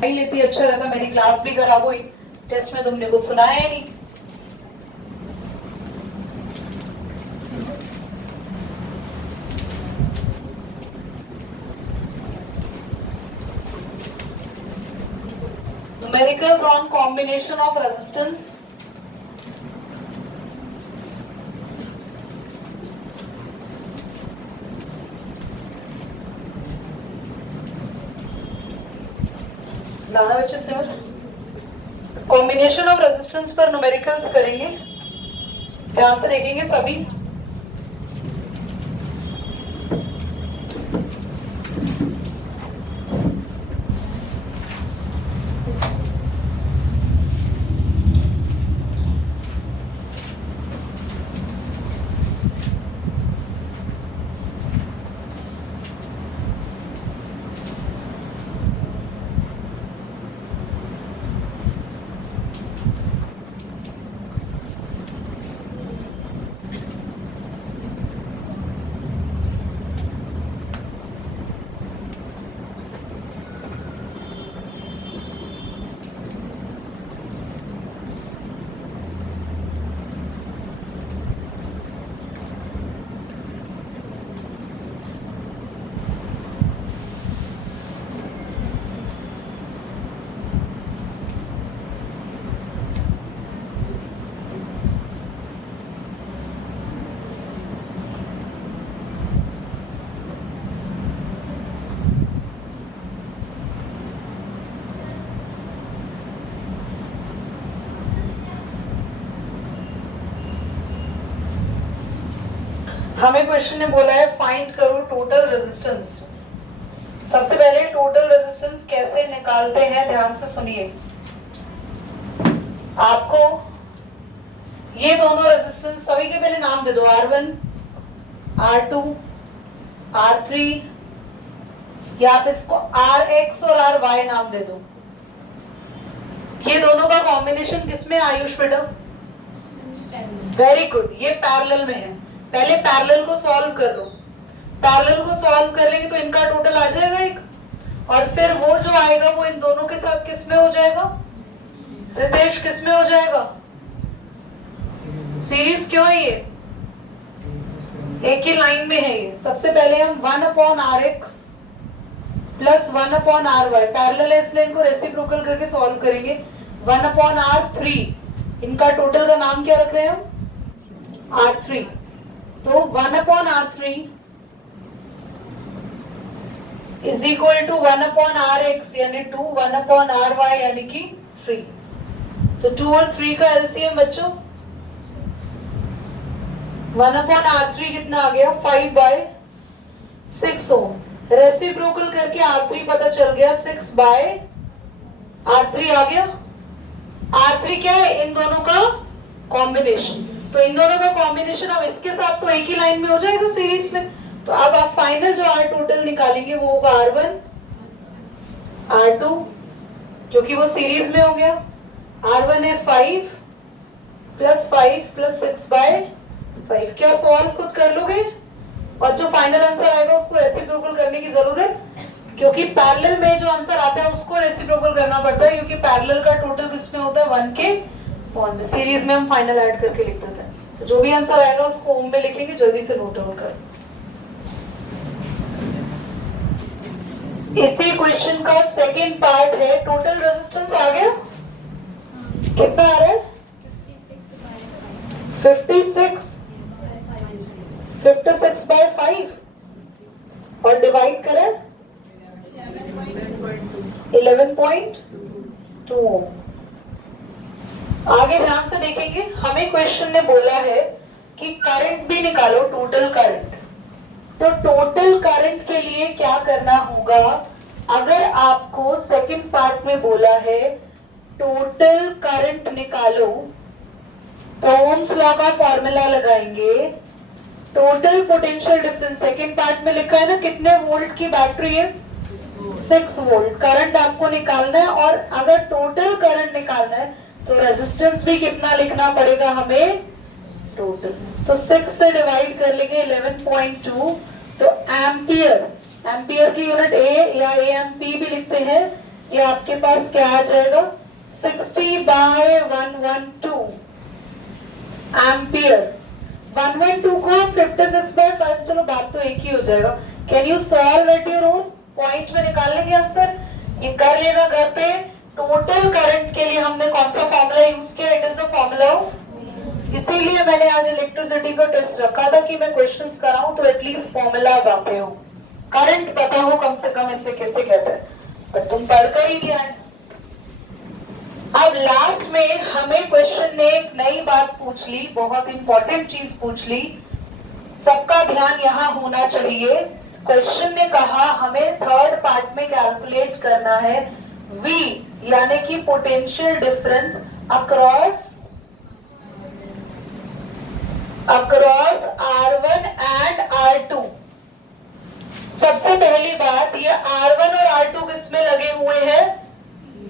नहीं लेती अच्छा रहता, मेरी क्लास भी खराब हुई, टेस्ट में तुमने कुछ सुनाया ही नहीं। Numericals on combination of resistance. लाना बच्चे सिमर, कॉम्बिनेशन ऑफ रेजिस्टेंस पर न्यूमेरिकल्स करेंगे, ध्यान से देखेंगे सभी। हमें क्वेश्चन ने बोला है फाइंड करो टोटल रेजिस्टेंस। सबसे पहले टोटल रेजिस्टेंस कैसे निकालते हैं ध्यान से सुनिए। आपको ये दोनों रेजिस्टेंस सभी के पहले नाम दे दो, R1, R2, R3, या आप इसको Rx और Ry नाम दे दो। ये दोनों का कॉम्बिनेशन किसमें आयुष बेटा? वेरी गुड, ये पैरेलल में है। पहले पैरेलल को सॉल्व कर लो, पैरेलल को सॉल्व कर लेंगे तो इनका टोटल आ जाएगा एक, और फिर वो जो आएगा वो इन दोनों के साथ किस में हो जाएगा? रितेश किस में हो जाएगा? सीरीज क्यों है ये? एक ही लाइन में है ये। सबसे पहले हम 1/Rx प्लस 1/Ry, पैरेलल है इसलिए इनको रेसिप्रोकल करके सॉल्व करेंगे। 1/R3, इनका टोटल का नाम क्या रख रहे हैं हम? R3। तो 1/R3 is equal to 1/Rx यानी 2, 1/Ry यानी कि 3। तो 2 और 3 का एलसीएम बच्चों 1/R3 कितना आ गया? 5/6 ओम। रेसिप्रोकल करके R3 पता चल गया, 6/R3 आ गया। R3 क्या है? इन दोनों का कॉम्बिनेशन। तो इन दोनों का कॉम्बिनेशन अब इसके साथ तो एक ही लाइन में हो जाएगा सीरीज में। तो अब आप फाइनल जो R टोटल निकालेंगे वो होगा R1, R2, क्योंकि वो सीरीज में हो गया। R1 है 5 प्लस 5 प्लस 6/5। क्या सॉल्व खुद कर लोगे? और जो फाइनल आंसर आएगा उसको रेसिप्रोकल करने की जरूरत, क्योंकि पैरेलल में जो आंसर आता है उसको रेसिप्रोकल करना पड़ता है, क्योंकि पैरेलल का टोटल किसमें होता है? 1 के पॉइंट में। सीरीज में हम फाइनल ऐड करके लिख देते हैं। तो जो भी आंसर आएगा उसको ओम में लिखेंगे, जल्दी से नोट डाउन कर। इसी क्वेश्चन का सेकंड पार्ट है, टोटल रेजिस्टेंस आ गया कितना आ रहा है? 56/5 और डिवाइड करें 11.2 ओम। आगे ध्यान से देखेंगे, हमें क्वेश्चन ने बोला है कि करंट भी निकालो, टोटल करंट। तो टोटल करंट के लिए क्या करना होगा? अगर आपको सेकंड पार्ट में बोला है टोटल करंट निकालो, तो ओम्स लॉ का फॉर्मूला लगाएंगे। Total potential difference second part में लिखा है ना, कितने वोल्ट की बैटरी है? 6 वोल्ट। करंट आपको निकालना है, और अगर टोटल करंट निकालना है तो रेजिस्टेंस भी कितना लिखना पड़ेगा हमें? टोटल। तो 6 से डिवाइड कर लेंगे 11.2। तो एम्पियर, एम्पियर की यूनिट ए या एएमपी भी लिखते हैं, ये आपके पास क्या आ जाएगा 60/112 एम्पियर। 112 को 56/5, चलो बात तो एक ही हो जाएगा। Can you solve at your own? Point में निकाल लेंगे आंसर, ये कर लेना घर पे। टोटल करंट के लिए हमने कौन सा फॉर्मूला यूज किया? It is the formula of, इसीलिए मैंने आज इलेक्ट्रिसिटी का टेस्ट रखा था कि मैं क्वेश्चंस कराऊं तो एटलीस्ट फॉर्मूलाज आते हो, करंट पता हो कम से कम इसे कैसे कहते हैं, पर तुम पढ़कर ही लिया है। अब लास्ट में हमें क्वेश्चन ने एक नई बात पूछ ली, बहुत इंपॉर्टेंट चीज पूछ ली, सबका ध्यान यहाँ होना चाहिए। क्वेश्चन ने कहा हमें थर्ड पार्ट में कैलकुलेट करना है V यानी कि potential difference across R1 and R2। सबसे पहली बात, ये R1 और R2 किसमें लगे हुए हैं?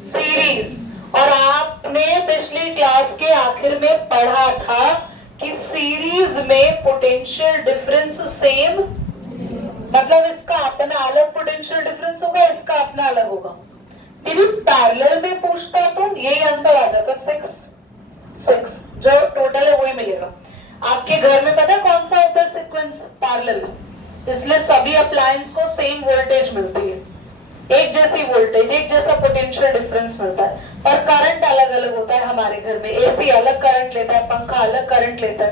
सीरीज। और आपने पिछली क्लास के आखिर में पढ़ा था कि सीरीज में पोटेंशियल डिफरेंस सेम, मतलब इसका अपना अलग पोटेंशियल डिफरेंस होगा, इसका अपना अलग होगा। यदि पैरेलल में पूछता तो यही आंसर आ जाता 6 जो टोटल है वही मिलेगा। आपके घर में पता है कौन सा होता है सीक्वेंस? पैरेलल। इसलिए सभी अप्लायंस को सेम वोल्टेज मिलती है, एक जैसी वोल्टेज, एक जैसा पोटेंशियल डिफरेंस मिलता है, और करंट अलग अलग होता है। हमारे घर में एसी अलग करंट लेता है, पंखा अलग करंट लेता है,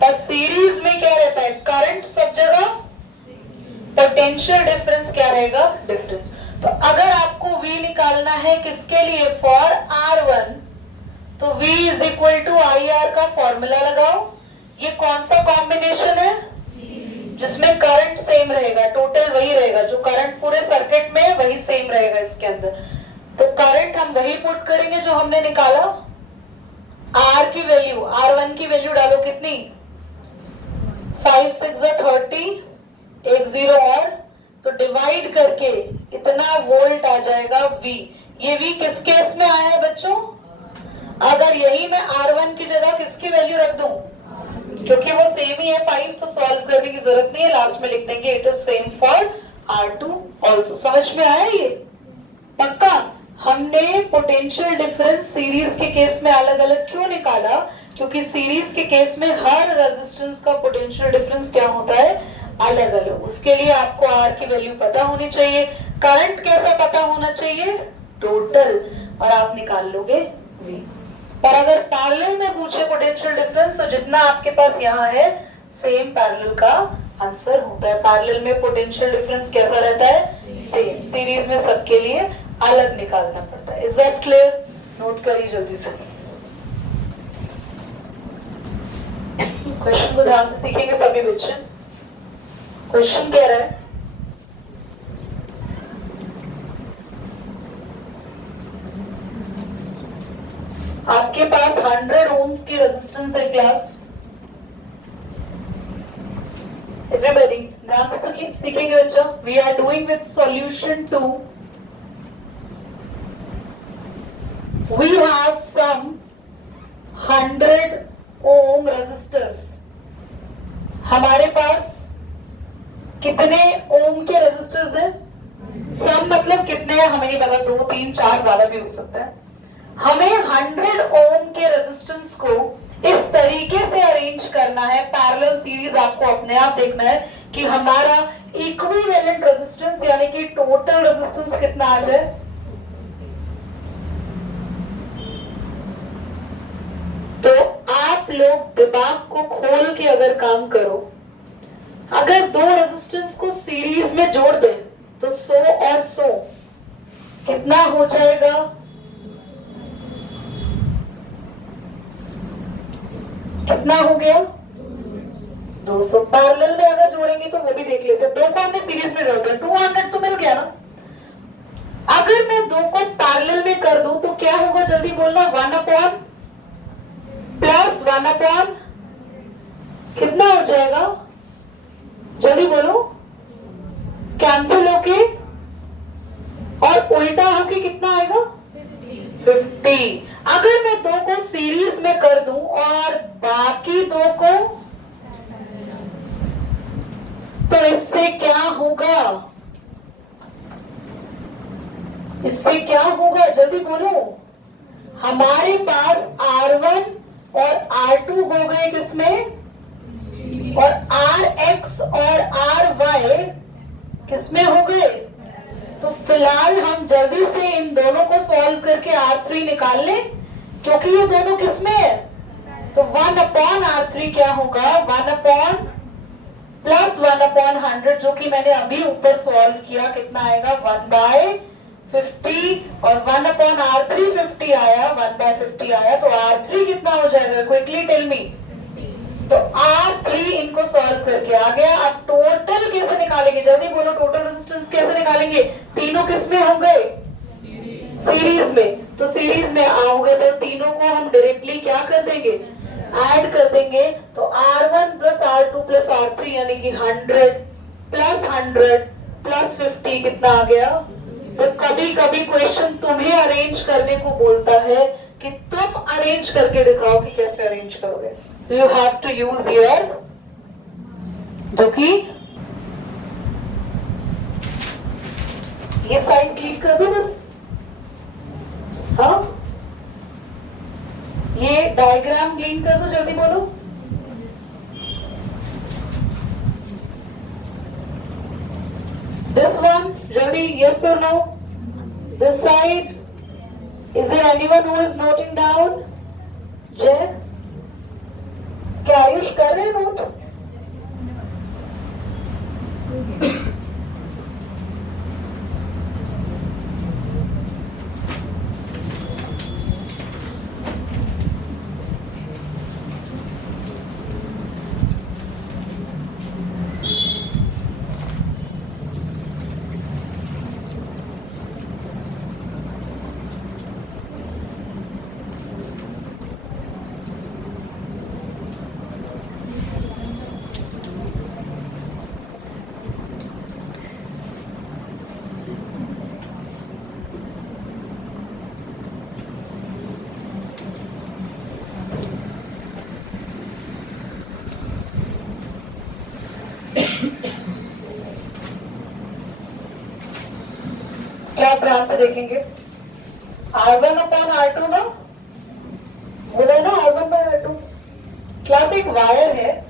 पर सीरीज में क्या रहता है? करंट सब जगह, पोटेंशियल डिफरेंस क्या रहेगा? डिफरेंस। तो अगर आपको V निकालना है किसके लिए? फॉर R1, तो V is equal to IR का फॉर्मूला लगाओ। ये कौन सा कॉम्बिनेशन है? जिसमें करंट सेम रहेगा, टोटल वही रहेगा, जो करंट पूरे सर्किट में है वही सेम रहेगा इसके अंदर। तो करंट हम वही पुट करेंगे जो हमने निकाला। R की वैल्यू, R1 की वैल्यू डालो कितनी? 5 6 30, एक 0 और, तो डिवाइड करके इतना वोल्ट आ जाएगा V। ये V किस केस में आया है बच्चों? अगर यही मैं R1 की जगह किसकी वैल्यू रख दूं, क्योंकि वो सेम ही है 5, तो सॉल्व करने की जरूरत नहीं है, लास्ट में लिख देंगे it is same for R2 also. समझ में आया ये? पक्का? हमने पोटेंशियल डिफरेंस सीरीज के केस में अलग अलग क्यों निकाला? क्योंकि सीरीज के केस में हर रेजिस्टेंस का पोटेंशियल डिफरेंस क्या होता है? अलग अलग। उसके लिए आपको R की वैल्यू पता होनी चाहिए, करंट कैसा पता होना चाहिए? टोटल, और आप निकाल लोगे V। पर अगर पैरेलल में पूछे पोटेंशियल डिफरेंस, तो जितना आपके पास यहाँ है सेम पैरेलल का आंसर होता है। पैरेलल में पोटेंशियल डिफरेंस कैसा रहता है? सेम। सीरीज में सबके लिए अलग निकालना पड़ता है। Is that clear? नोट करिए जल्दी से। क्वेश्चन को ध्यान से सीखेंगे सभी बच्चे। क्वेश्चन कह रहा है आपके पास 100 ओम्स की रेजिस्टेंस है क्लास। एवरीबॉडी ध्यान से सीखेंगे बच्चों। We are doing with solution 2। We have some 100 ohm resistors. हमारे पास कितने ओम के रेजिस्टर्स हैं? सम मतलब कितने हैं हमें नहीं पता, 2 3 4 ज्यादा भी हो सकता है। हमें 100 ओम के रेजिस्टेंस को इस तरीके से अरेंज करना है, पैरेलल सीरीज आपको अपने आप देखना है कि हमारा इक्विवेलेंट रेजिस्टेंस यानी कि टोटल रेजिस्टेंस कितना आ जाए। तो आप लोग दिमाग को खोल के अगर काम करो, अगर दो रेजिस्टेंस को सीरीज में जोड़ दें तो 100 और 100 कितना हो जाएगा? कितना हो गया? 200। पैरेलल में अगर जोड़ेंगे तो वो भी देख लेते हैं। दो को हमने सीरीज में जोड़ दिया, 200 तो मिल गया ना। अगर मैं दो को पैरेलल में कर दूं तो क्या होगा? जल्दी बोलना। 1 प्लस 1 कितना हो जाएगा? जल्दी बोलो। कैंसिल होके और उल्टा होके कितना आएगा? 50। अगर मैं दो को सीरीज में कर दूं और बाकी दो को, तो इससे क्या होगा? इससे क्या होगा जल्दी बोलो। हमारे पास R1 और R2 हो गए किसमें, और RX और RY किसमें हो गए। तो फिलहाल हम जल्दी से इन दोनों को सॉल्व करके R3 निकाल लें, क्योंकि ये दोनों किसमें है। तो 1/R3 क्या होगा, 1 प्लस 1/100, जो कि मैंने अभी ऊपर सॉल्व किया, कितना आएगा 1/50, और 1/R3 50 आया, 1/50 आया, तो R3 कितना हो जाएगा, क्विकली टेल मी। तो R3 इनको सॉल्व करके आ गया। अब टोटल कैसे निकालेंगे, जल्दी बोलो, टोटल रेजिस्टेंस कैसे निकालेंगे। तीनों किसमें हो गए, सीरीज में। तो सीरीज में आओगे तो तीनों को हम डायरेक्टली क्या कर देंगे, ऐड कर देंगे। तो R1 plus R2 plus R3 यानी कि 100 प्लस 100 प्लस 50 कितना आ गया। तो कभी कभी क्वेश्चन तुम्हें अरेंज करने को बोलता है कि तुम अरेंज करके दिखाओ कि कैसे अरेंज करोगे। So you have to use your, जो कि ये साइड क्लिक कर दो बस। हाँ, ये डायग्राम क्लीन कर दो, जल्दी बोलो। This one, जल्दी, yes or no? This side, is there anyone who is noting down? जय, क्या आयुष कर रहे हैं नोट? क्या ध्यान से देखेंगे, R1/R2 ना बोला ना, R1/R2। क्लास एक वायर है,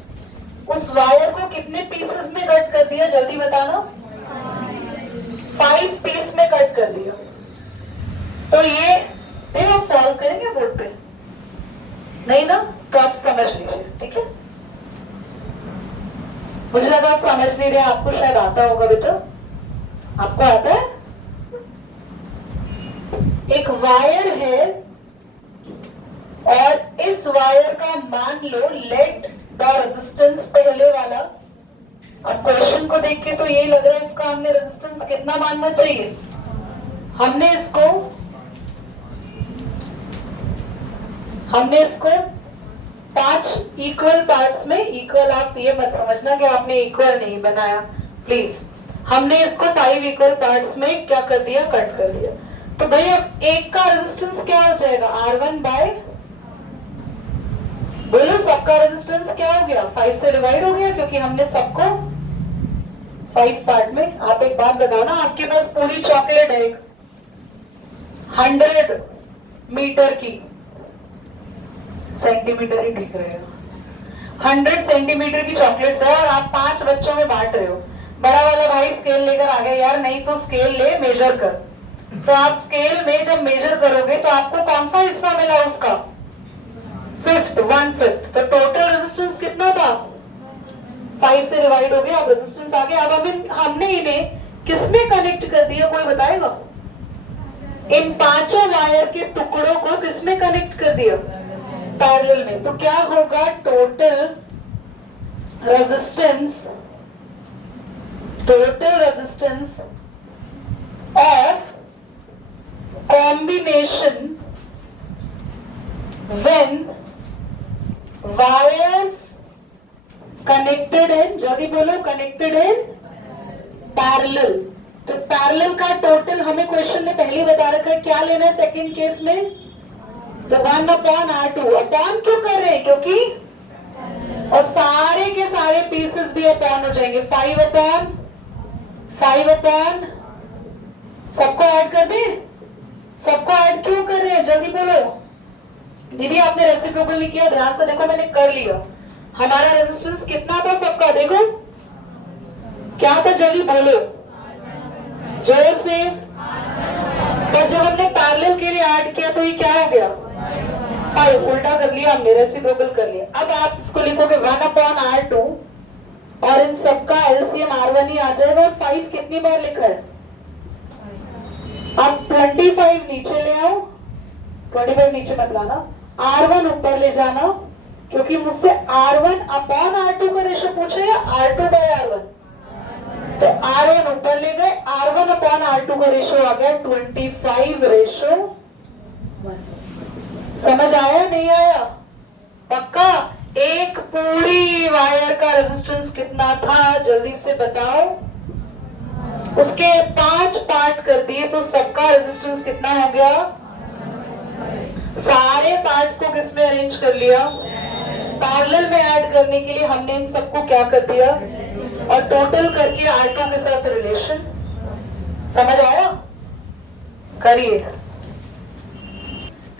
उस वायर को कितने पीसेस में कट कर दिया, जल्दी बताना। 5 पीस में कट कर दिया। तो ये आप सॉल्व करेंगे बोर्ड पे, नहीं ना, तो आप समझ लीजिए, ठीक है। मुझे लगा आप समझ नहीं रहे, आपको शायद आता होगा बेटा, आपको आता है। एक वायर है और इस वायर का मान लो लेट द रेजिस्टेंस पहले वाला। अब क्वेश्चन को देख के तो ये लग रहा है इसका हमने रेजिस्टेंस कितना मानना चाहिए। हमने इसको 5 इक्वल पार्ट्स में, इक्वल आप ये मत समझना कि आपने इक्वल नहीं बनाया प्लीज, हमने इसको 5 इक्वल पार्ट्स में क्या कर दिया, कट कर दिया। तो भाई अब एक का रेजिस्टेंस क्या हो जाएगा, R1 बाय, बोलो सबका रेजिस्टेंस क्या हो गया, 5 से डिवाइड हो गया, क्योंकि हमने सबको 5 पार्ट में। आप एक बात बताओ ना, आपके पास पूरी चॉकलेट है 100 मीटर की, सेंटीमीटर ही ठीक रहेगा, 100 सेंटीमीटर की चॉकलेट्स है और आप 5 बच्चों में बांट रहे हो। बड़ा वाला भाई स्केल लेकर आ गया, यार नहीं तो स्केल ले, मेजर कर। तो आप स्केल में जब मेजर करोगे तो आपको कौन सा हिस्सा मिला उसका, 1/5। तो टोटल रेजिस्टेंस कितना था, 5 से डिवाइड हो गया, अब रेजिस्टेंस आ गया। अब हमने इन्हें किसमें कनेक्ट कर दिया, कोई बताएगा। इन 5 वायर के टुकड़ों को किसमें कनेक्ट कर दिया, पैरेलल में। तो क्या होगा, total resistance of combination when wires connected in, जल्दी बोलो, connected in parallel। तो पैरेलल का टोटल हमें क्वेश्चन में पहले बता रखा है, क्या लेना है सेकंड केस में। तो 1/R2, अपॉन क्यों कर रहे हैं, क्योंकि और सारे के सारे पीसेस भी अपॉन हो जाएंगे, 5/5 सबको ऐड कर दें। सबको ऐड क्यों कर रहे हैं, जल्दी बोलो। दीदी आपने रेसिप्रोकल नहीं किया, ध्यान से देखो, मैंने कर लिया। हमारा रेजिस्टेंस कितना था सबका, देखो क्या था, जल्दी बोलो जोर से। पर जब हमने पैरेलल के लिए ऐड किया तो ये क्या हो गया, उल्टा कर लिया हमने, रेसिप्रोकल कर लिया। अब आप इसको लिखोगे 1/R2 और इन सबका एलसीएम R1 ही आ जाएगा। और 5 कितनी बार लिखा है, अब 25 नीचे ले आओ, 25 नीचे मत लाना, R1 ऊपर ले जाना, क्योंकि मुझसे R1/R2 का रेशो पूछे या R2/R1, तो R1 ऊपर ले गए, R1/R2 का रेशो आ गया 25:1। समझ आया नहीं आया, पक्का। एक पूरी वायर का रेजिस्टेंस कितना था, जल्दी से बताओ। उसके 5 पार्ट कर दिए तो सबका रेजिस्टेंस कितना हो गया, सारे पार्ट्स को किस में अरेंज कर लिया, पैरेलल में ऐड करने के लिए हमने इन सबको क्या कर दिया, और टोटल करके R2 के साथ रिलेशन। समझ आया, करिए।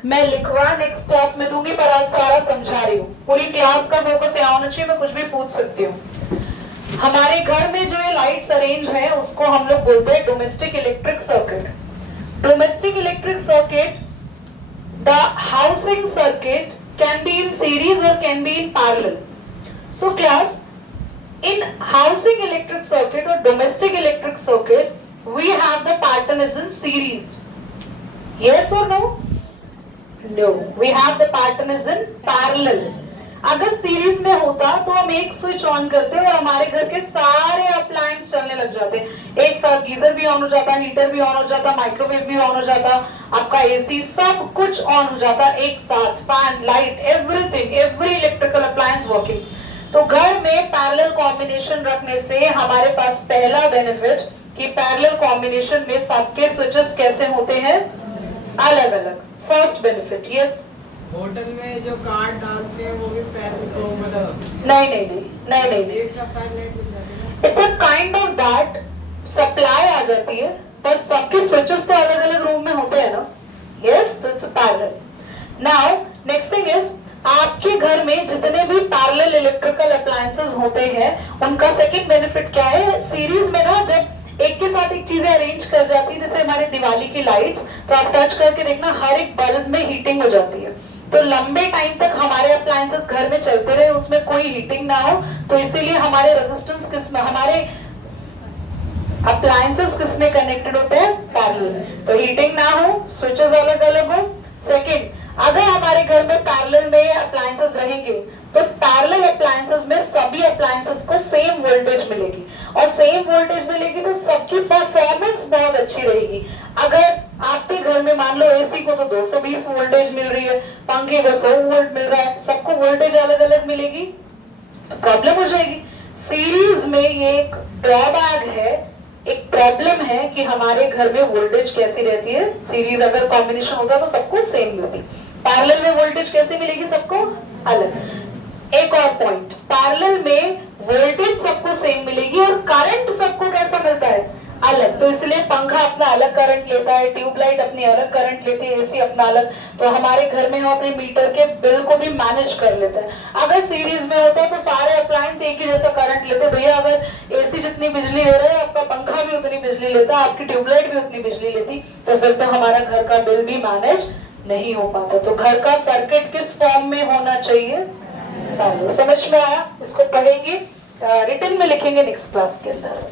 मैं लिखवा नेक्स्ट क्लास में दूंगी, पर आज सारा समझा रही हूँ। पूरी क्लास का फोकस यहाँ होना चाहिए, मैं कुछ भी पूछ सकती हूँ। हमारे घर में जो ये लाइट्स अरेंज है उसको हम लोग बोलते हैं domestic electric circuit. Domestic electric circuit, the housing circuit can be in series और can be in parallel. So class, in housing electric circuit or domestic electric circuit, we have the pattern is in series. Yes or no? No. We have the pattern is in parallel. अगर series में होता तो हम एक switch on करते और हमारे घर के सारे अप्लायंस चलने लग जाते, एक साथ गीजर भी ऑन हो जाता, हीटर भी ऑन हो जाता, माइक्रोवेव भी ऑन हो जाता, आपका एसी, सब कुछ ऑन हो जाता एक साथ, fan, light, everything, every electrical appliance working. तो घर में पैरेलल कॉम्बिनेशन रखने से हमारे पास पहला बेनिफिट कि पैरेलल कॉम्बिनेशन में सबके स्विचेस कैसे होते हैं, अलग अलग। First benefit, yes. होटल में जो कार्ड डालते हैं वो भी पैरेलल को मतलब नहीं, एक साथ साइड लाइट मिल जाती है। It's a kind of that, supply आ जाती है पर सबके स्विचेस तो अलग अलग रूम में होते हैं ना, यस, तो it's parallel. Now next thing is, आपके घर में जितने भी पैरेलल इलेक्ट्रिकल अप्लायंसेस होते हैं उनका सेकंड बेनिफिट क्या है, सीरीज में ना जब एक के साथ एक चीजें अरेंज कर जाती है, जैसे हमारे दिवाली की लाइट्स, तो आप टच करके देखना हर एक बल्ब में हीटिंग हो जाती है। तो लंबे टाइम तक हमारे अप्लायंसेस घर में चलते रहे, उसमें कोई हीटिंग ना हो, तो इसीलिए हमारे रेजिस्टेंस किसमें, हमारे अप्लायंसेस किसमें कनेक्टेड होते हैं, पैरेलल। तो हीटिंग ना हो, स्विचेस अलग अलग हो। सेकंड, अगर हमारे घर में पैरेलल में अप्लायंसेस रहेंगे तो पैरेलल अप्लायंसेस में सभी अप्लायंसेस को सेम वोल्टेज मिलेगी, और सेम वोल्टेज मिलेगी तो सबकी परफॉर्मेंस बहुत अच्छी रहेगी। अगर आपके घर में मान लो एसी को तो 220 वोल्टेज मिल रही है, पंखे को 100 वोल्ट मिल रहा है, सबको वोल्टेज अलग अलग मिलेगी, तो प्रॉब्लम हो जाएगी। सीरीज में ये एक ड्रॉबैक है, एक प्रॉब्लम है कि हमारे घर में वोल्टेज कैसी रहती है, सीरीज अगर कॉम्बिनेशन होता तो सबको सेम मिलती, पैरेलल में वोल्टेज कैसे मिलेगी, सबको अलग। एक और पॉइंट, पैरेलल में वोल्टेज सबको सेम मिलेगी और करंट सबको कैसा मिलता है, अलग। तो इसलिए पंखा अपना अलग करंट लेता है, ट्यूबलाइट अपनी अलग करंट लेती है, एसी अपना अलग। तो हमारे घर में हम अपने मीटर के बिल को भी मैनेज कर लेते हैं। अगर सीरीज में होता तो सारे अप्लायंस एक ही जैसा करंट लेते, भैया अगर एसी जितनी बिजली ले रहा है आपका पंखा भी उतनी बिजली लेता, आपकी ट्यूबलाइट भी उतनी बिजली लेती, तो फिर तो हमारा घर का बिल भी मैनेज नहीं हो पाता। तो घर का सर्किट किस फॉर्म में होना चाहिए, समझ में आया? इसको पढ़ेंगे, रिटन में लिखेंगे नेक्स्ट क्लास के अंदर।